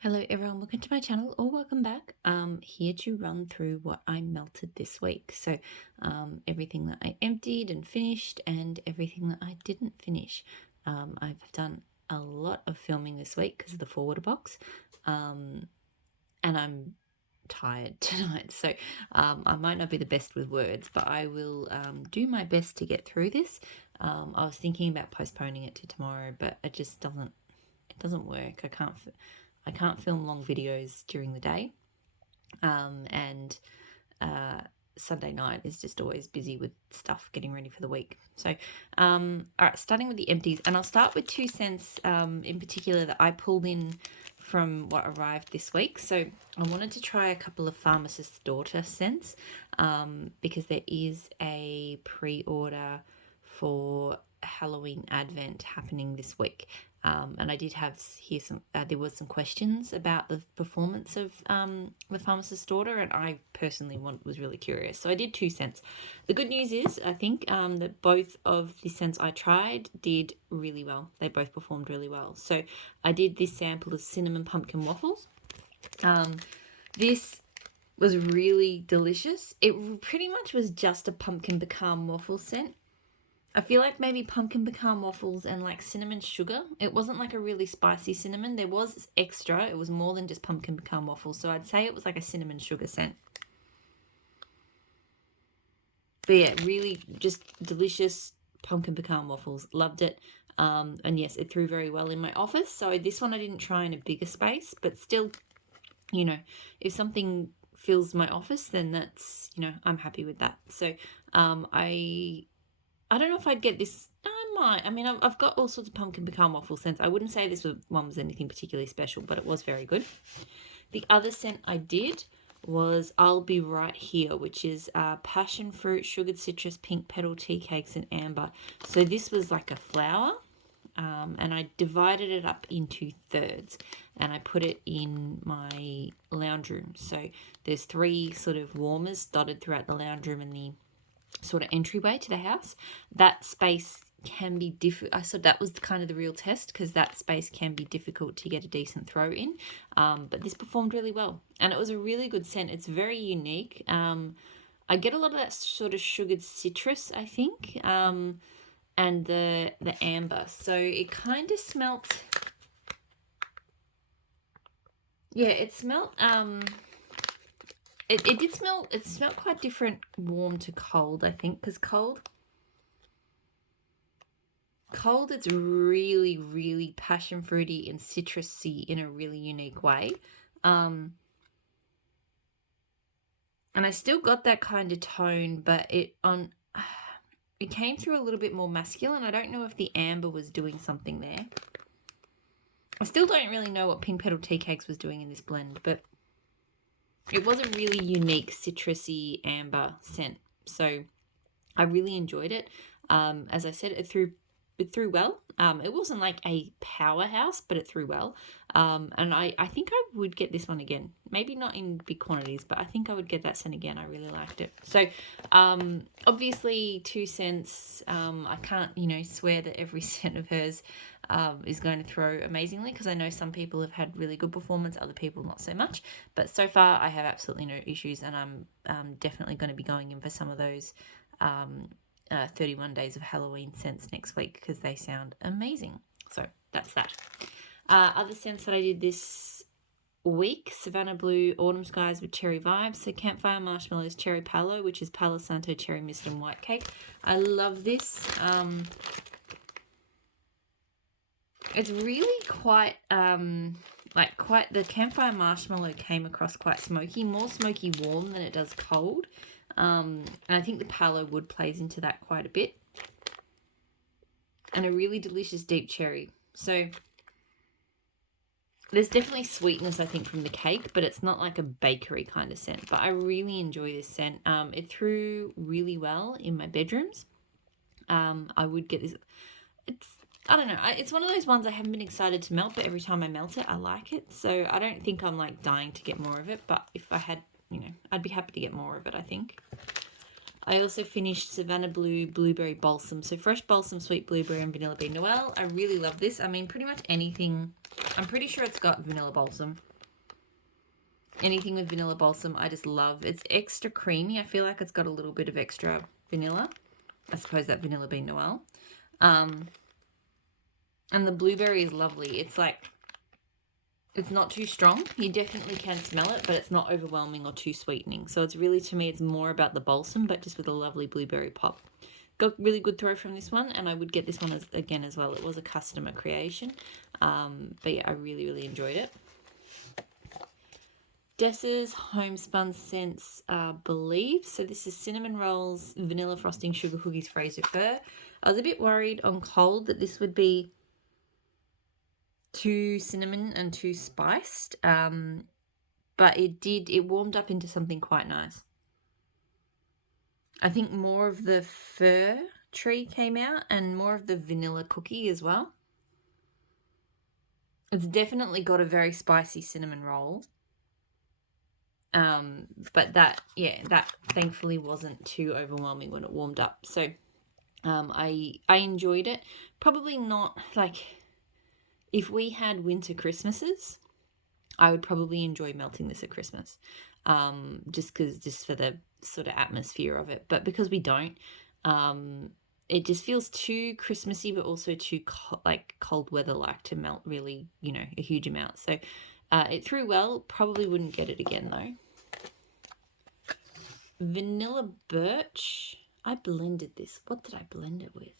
Hello everyone, welcome to my channel or welcome back. Here to run through what I melted this week. So everything that I emptied and finished and everything that I didn't finish. I've done a lot of filming this week because of the forwarder box, and I'm tired tonight, so I might not be the best with words, but I will do my best to get through this. I was thinking about postponing it to tomorrow, but it just doesn't work. I can't film long videos during the day, and Sunday night is just always busy with stuff getting ready for the week. So, all right, starting with the empties, and I'll start with 2 cents in particular that I pulled in from what arrived this week. So I wanted to try a couple of Pharmacist's Daughter scents because there is a pre-order for Halloween Advent happening this week. And I did have here there was some questions about the performance of the Pharmacist's Daughter, and I personally was really curious. So I did 2 cents. The good news is I think that both of the scents I tried did really well. They both performed really well. So I did this sample of cinnamon pumpkin waffles. This was really delicious. It pretty much was just a pumpkin pecan waffle scent. I feel like maybe pumpkin pecan waffles and like cinnamon sugar. It wasn't like a really spicy cinnamon. There was extra. It was more than just pumpkin pecan waffles. So I'd say it was like a cinnamon sugar scent. But yeah, really just delicious pumpkin pecan waffles. Loved it. And yes, it threw very well in my office. So this one I didn't try in a bigger space, but still, you know, if something fills my office, then that's, I'm happy with that. So I don't know if I'd get this. I might. I mean, I've got all sorts of pumpkin pecan waffle scents. I wouldn't say this one was anything particularly special, but it was very good. The other scent I did was I'll Be Right Here, which is passion fruit, sugared citrus, pink petal tea cakes, and amber. So this was like a flower, and I divided it up into thirds, and I put it in my lounge room. So there's 3 sort of warmers dotted throughout the lounge room and the sort of entryway to the house. That space can be difficult. I thought that was kind of the real test because that space can be difficult to get a decent throw in. But this performed really well, and it was a really good scent. It's very unique. I get a lot of that sort of sugared citrus, I think, and the amber. So it kind of smelt. Yeah, it smelt. It did smell. It smelled quite different, warm to cold, I think, because cold, it's really, really passion fruity and citrusy in a really unique way. And I still got that kind of tone, but it came through a little bit more masculine. I don't know if the amber was doing something there. I still don't really know what pink petal tea cakes was doing in this blend, but it was a really unique citrusy amber scent. So I really enjoyed it. As I said, it threw well. It wasn't like a powerhouse, but it threw well. And I think I would get this one again. Maybe not in big quantities, but I think I would get that scent again. I really liked it. So obviously 2 cents. I can't, swear that every scent of hers is going to throw amazingly, because I know some people have had really good performance, other people not so much. But so far I have absolutely no issues, and I'm definitely going to be going in for some of those 31 Days of Halloween scents next week because they sound amazing. So that's that. Other scents that I did this week: Savannah Blue Autumn Skies with Cherry Vibes. So Campfire Marshmallows Cherry Palo, which is Palo Santo Cherry Mist and White Cake. I love this. It's really quite the Campfire Marshmallow came across quite smoky, more smoky warm than it does cold. And I think the palo wood plays into that quite a bit. And a really delicious deep cherry. So there's definitely sweetness, I think, from the cake, but it's not like a bakery kind of scent. But I really enjoy this scent. It threw really well in my bedrooms. I would get this. I don't know. It's one of those ones I haven't been excited to melt, but every time I melt it, I like it. So I don't think I'm like dying to get more of it. But if I had, I'd be happy to get more of it, I think. I also finished Savannah Blue Blueberry Balsam. So fresh balsam, sweet blueberry, and vanilla bean Noel. I really love this. I mean, pretty much anything. I'm pretty sure it's got vanilla balsam. Anything with vanilla balsam, I just love. It's extra creamy. I feel like it's got a little bit of extra vanilla. I suppose that vanilla bean Noel. And the blueberry is lovely. It's like, it's not too strong. You definitely can smell it, but it's not overwhelming or too sweetening. So it's really, to me, it's more about the balsam, but just with a lovely blueberry pop. Got really good throw from this one, and I would get this one again as well. It was a customer creation. But yeah, I really, really enjoyed it. Dessa's Homespun Scents Believe. So this is cinnamon rolls, vanilla frosting, sugar cookies, Fraser fir. I was a bit worried on cold that this would be too cinnamon and too spiced, but it warmed up into something quite nice. I think more of the fir tree came out and more of the vanilla cookie as well. It's definitely got a very spicy cinnamon roll. But that thankfully wasn't too overwhelming when it warmed up. So I enjoyed it. Probably not like, if we had winter Christmases, I would probably enjoy melting this at Christmas. Just for the sort of atmosphere of it. But because we don't, it just feels too Christmassy, but also too cold weather like to melt really, a huge amount. So it threw well. Probably wouldn't get it again though. Vanilla Birch. I blended this. What did I blend it with?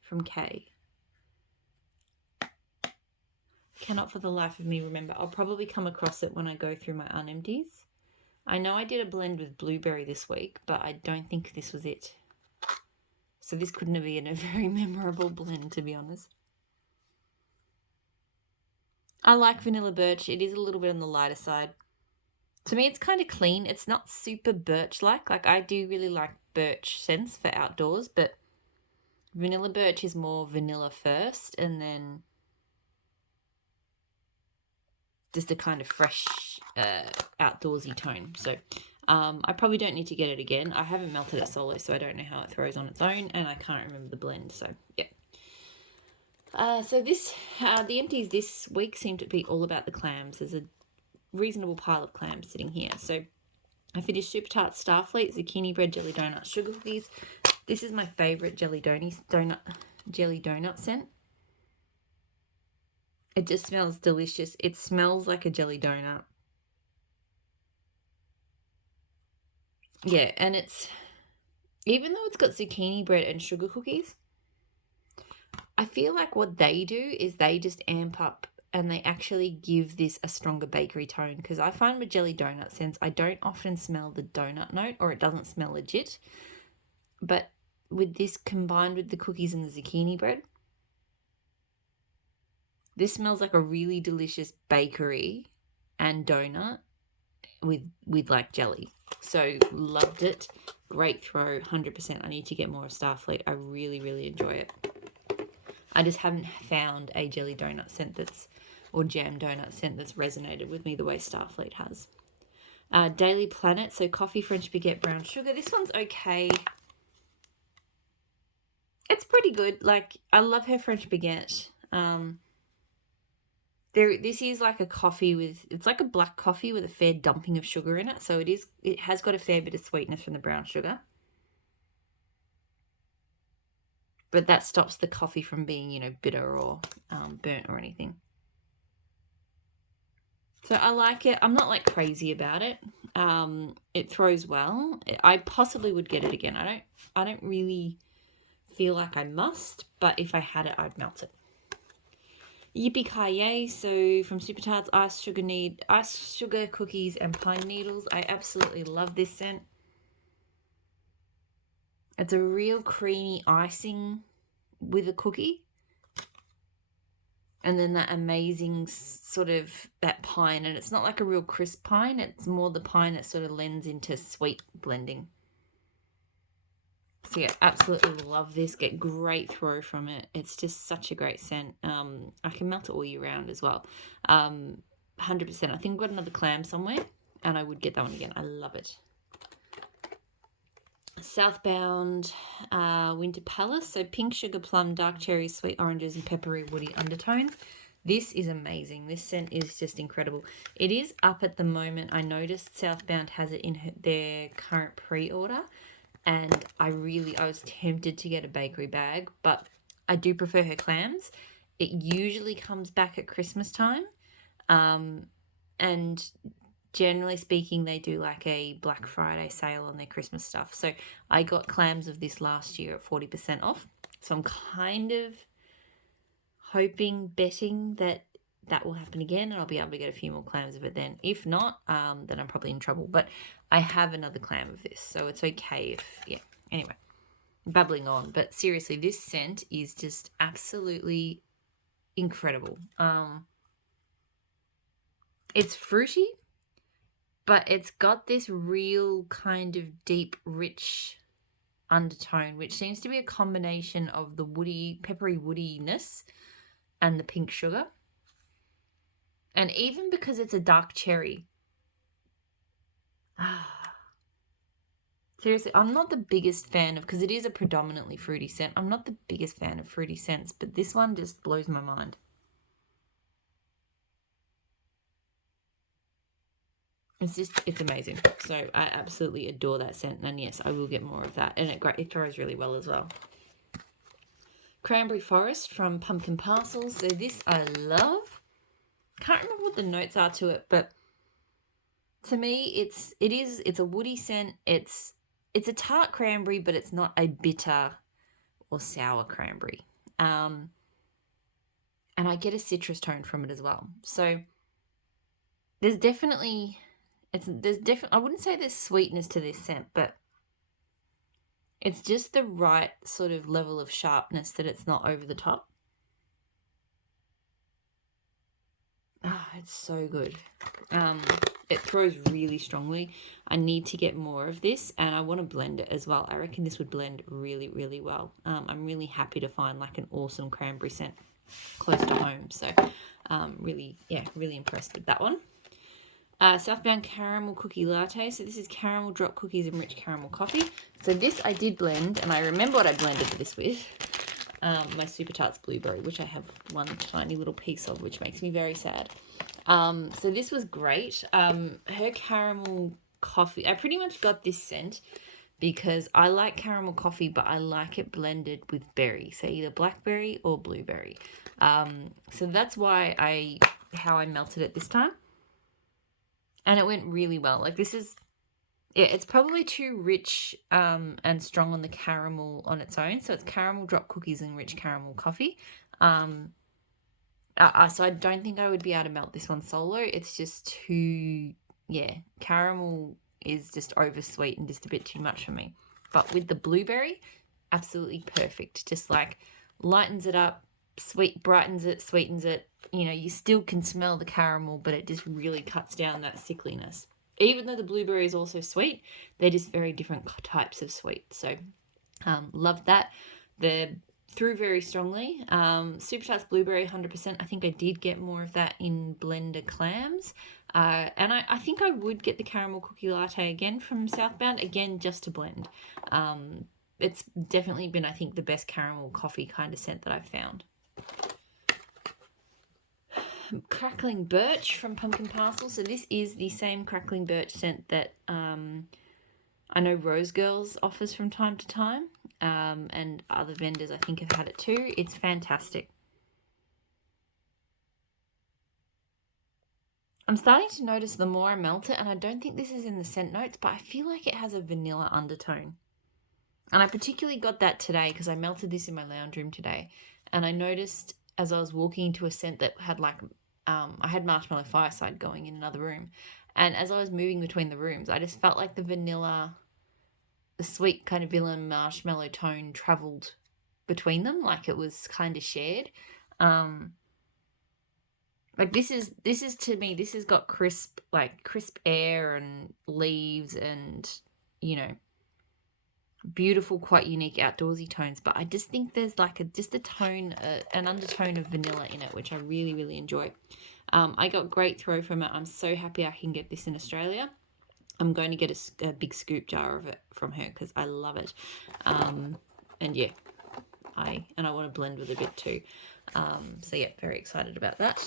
From Kay. Cannot for the life of me remember. I'll probably come across it when I go through my unempties. I know I did a blend with blueberry this week, but I don't think this was it. So this couldn't have been a very memorable blend, to be honest. I like Vanilla Birch. It is a little bit on the lighter side. To me, it's kind of clean. It's not super birch-like. Like, I do really like birch scents for outdoors, but Vanilla Birch is more vanilla first, and then just a kind of fresh, outdoorsy tone. So I probably don't need to get it again. I haven't melted it solo, so I don't know how it throws on its own, and I can't remember the blend. So yeah. So the empties this week seem to be all about the clams. There's a reasonable pile of clams sitting here. So I finished Super Tarts Starfleet, zucchini bread, jelly donuts, sugar cookies. This is my favorite jelly donut scent. It just smells delicious. It smells like a jelly donut. Yeah, and even though it's got zucchini bread and sugar cookies, I feel like what they do is they just amp up and they actually give this a stronger bakery tone, because I find with jelly donut scents, I don't often smell the donut note, or it doesn't smell legit. But with this combined with the cookies and the zucchini bread, this smells like a really delicious bakery and donut with like jelly. So loved it. Great throw, 100%. I need to get more of Starfleet. I really, really enjoy it. I just haven't found a jelly donut scent or jam donut scent that's resonated with me the way Starfleet has. Daily Planet, so coffee, French baguette, brown sugar. This one's okay. It's pretty good. Like, I love her French baguette. This is like a coffee it's like a black coffee with a fair dumping of sugar in it. So it has got a fair bit of sweetness from the brown sugar. But that stops the coffee from being, bitter or burnt or anything. So I like it. I'm not like crazy about it. It throws well. I possibly would get it again. I don't really feel like I must, but if I had it, I'd melt it. Yippee-ki-yay. So from Super Tarts, ice sugar cookies and pine needles. I absolutely love this scent. It's a real creamy icing with a cookie. And then that amazing sort of that pine. And it's not like a real crisp pine. It's more the pine that sort of lends into sweet blending. So yeah, absolutely love this. Get great throw from it. It's just such a great scent. I can melt it all year round as well. 100%. I think I've got another clam somewhere, and I would get that one again. I love it. Southbound Winter Palace. So pink sugar plum, dark cherries, sweet oranges, and peppery woody undertones. This is amazing. This scent is just incredible. It is up at the moment. I noticed Southbound has it in their current pre-order, and I was tempted to get a bakery bag, but I do prefer her clams. It usually comes back at Christmas time, and generally speaking, they do like a Black Friday sale on their Christmas stuff. So I got clams of this last year at 40% off. So I'm kind of betting that that will happen again, and I'll be able to get a few more clams of it then. If not, then I'm probably in trouble. But I have another clam of this, so it's okay if, yeah. Anyway, babbling on. But seriously, this scent is just absolutely incredible. It's fruity, but it's got this real kind of deep, rich undertone, which seems to be a combination of the woody, peppery woodiness and the pink sugar. And even because it's a dark cherry. Seriously, I'm not the biggest fan of, because it is a predominantly fruity scent, I'm not the biggest fan of fruity scents, but this one just blows my mind. It's amazing. So I absolutely adore that scent. And yes, I will get more of that. And it throws really well as well. Cranberry Forest from Pumpkin Parcels. So this I love. Can't remember what the notes are to it, but to me it's a woody scent. It's a tart cranberry, but it's not a bitter or sour cranberry. And I get a citrus tone from it as well. So there's definitely I wouldn't say there's sweetness to this scent, but it's just the right sort of level of sharpness that it's not over the top. It's so good. It throws really strongly. I need to get more of this, and I want to blend it as well. I reckon this would blend really, really well. I'm really happy to find like an awesome cranberry scent close to home. So really impressed with that one. Southbound Caramel Cookie Latte. So this is caramel drop cookies and rich caramel coffee. So this I did blend, and I remember what I blended this with. My Super Tarts Blueberry, which I have one tiny little piece of, which makes me very sad. So this was great. Her caramel coffee, I pretty much got this scent because I like caramel coffee, but I like it blended with berry, so either blackberry or blueberry. So that's why how I melted it this time. And it went really well. Like this is, yeah, it's probably too rich and strong on the caramel on its own. So it's caramel drop cookies and rich caramel coffee. So I don't think I would be able to melt this one solo. It's just too, caramel is just oversweet and just a bit too much for me. But with the blueberry, absolutely perfect. Just like lightens it up, brightens it, sweetens it. You know, you still can smell the caramel, but it just really cuts down that sickliness. Even though the blueberry is also sweet, they're just very different types of sweet. So love that. They're through very strongly. Super Tarts Blueberry 100%. I think I did get more of that in blender clams. And I think I would get the caramel cookie latte again from Southbound, again just to blend. It's definitely been, I think, the best caramel coffee kind of scent that I've found. Crackling Birch from Pumpkin Parcel. So this is the same Crackling Birch scent that I know Rose Girls offers from time to time, and other vendors I think have had it too. It's fantastic. I'm starting to notice the more I melt it, and I don't think this is in the scent notes, but I feel like it has a vanilla undertone. And I particularly got that today because I melted this in my lounge room today, and I noticed as I was walking into a scent that had like, I had Marshmallow Fireside going in another room, and as I was moving between the rooms, I just felt like the sweet kind of vanilla marshmallow tone traveled between them, like it was kind of shared. Like this is to me, this has got crisp air and leaves and, you know, beautiful, quite unique outdoorsy tones, but I just think there's like just a tone, an undertone of vanilla in it, which I really, really enjoy. I got great throw from it. I'm so happy I can get this in Australia. I'm going to get a big scoop jar of it from her because I love it. And yeah, I want to blend with a bit too. So yeah, very excited about that.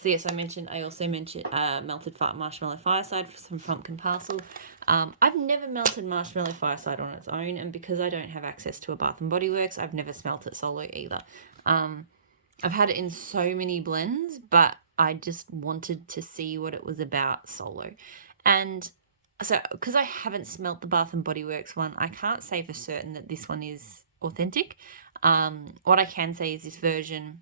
So yes, I also mentioned melted marshmallow fireside from Pumpkin Parcel. I've never melted marshmallow fireside on its own, and because I don't have access to a Bath and Body Works, I've never smelt it solo either. I've had it in so many blends, but I just wanted to see what it was about solo. And so, because I haven't smelt the Bath and Body Works one, I can't say for certain that this one is authentic. What I can say is this version,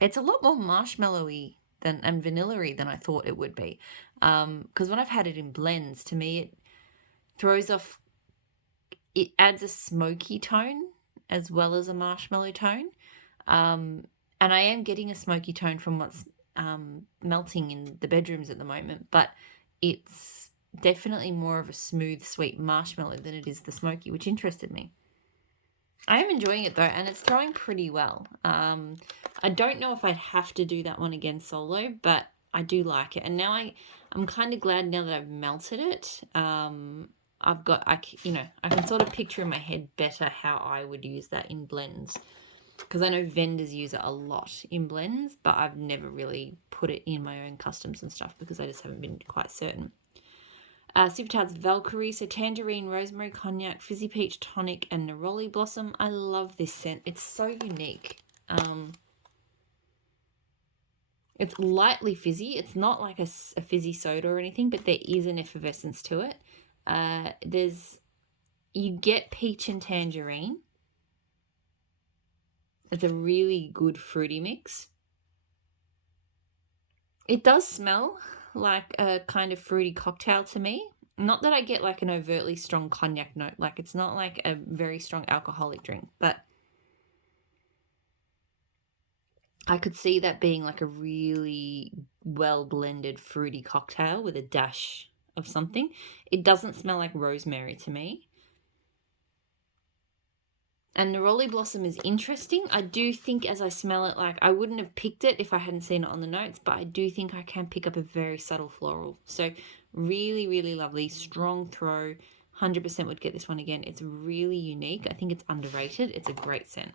it's a lot more marshmallowy and vanilla-y than I thought it would be. Because when I've had it in blends, to me it throws off, it adds a smoky tone as well as a marshmallow tone. And I am getting a smoky tone from what's melting in the bedrooms at the moment, but it's definitely more of a smooth, sweet marshmallow than it is the smoky, which interested me. I am enjoying it though, and it's throwing pretty well. I don't know if I'd have to do that one again solo, but I do like it. And now I'm kind of glad now that I've melted it. I can sort of picture in my head better how I would use that in blends. Because I know vendors use it a lot in blends, but I've never really put it in my own customs and stuff because I just haven't been quite certain. Super Tarts Valkyrie, so tangerine, rosemary, cognac, fizzy peach tonic, and neroli blossom. I love this scent. It's so unique. It's lightly fizzy. It's not like a fizzy soda or anything, but there is an effervescence to it. You get peach and tangerine. It's a really good fruity mix. It does smell like a kind of fruity cocktail to me. Not that I get like an overtly strong cognac note. Like it's not like a very strong alcoholic drink, but I could see that being like a really well blended fruity cocktail with a dash of something. It doesn't smell like rosemary to me. And Neroli Blossom is interesting. I do think as I smell it, like I wouldn't have picked it if I hadn't seen it on the notes, but I do think I can pick up a very subtle floral. So really, really lovely, strong throw. 100% would get this one again. It's really unique. I think it's underrated. It's a great scent.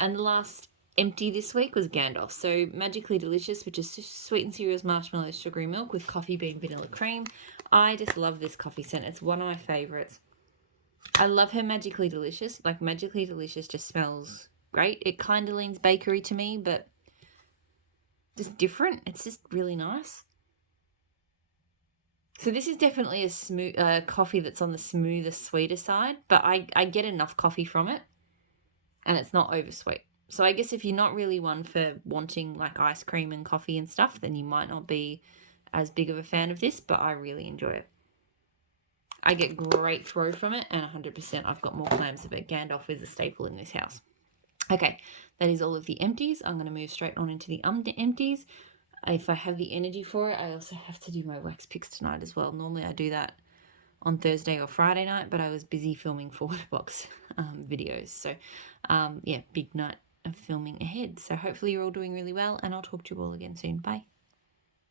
And the last empty this week was Gandalf. So Magically Delicious, which is sweet and cereals, marshmallow, sugary milk with coffee bean vanilla cream. I just love this coffee scent. It's one of my favorites. I love her Magically Delicious. Like Magically Delicious just smells great. It kind of leans bakery to me, but just different. It's just really nice. So this is definitely a smooth coffee that's on the smoother, sweeter side, but I get enough coffee from it, and it's not oversweet. So I guess if you're not really one for wanting like ice cream and coffee and stuff, then you might not be as big of a fan of this, but I really enjoy it. I get great throw from it, and 100% I've got more clams of it. Gandalf is a staple in this house. Okay, that is all of the empties. I'm going to move straight on into the empties. If I have the energy for it, I also have to do my wax picks tonight as well. Normally I do that on Thursday or Friday night, but I was busy filming for Waterbox videos. So yeah, big night of filming ahead. So hopefully you're all doing really well, and I'll talk to you all again soon. Bye.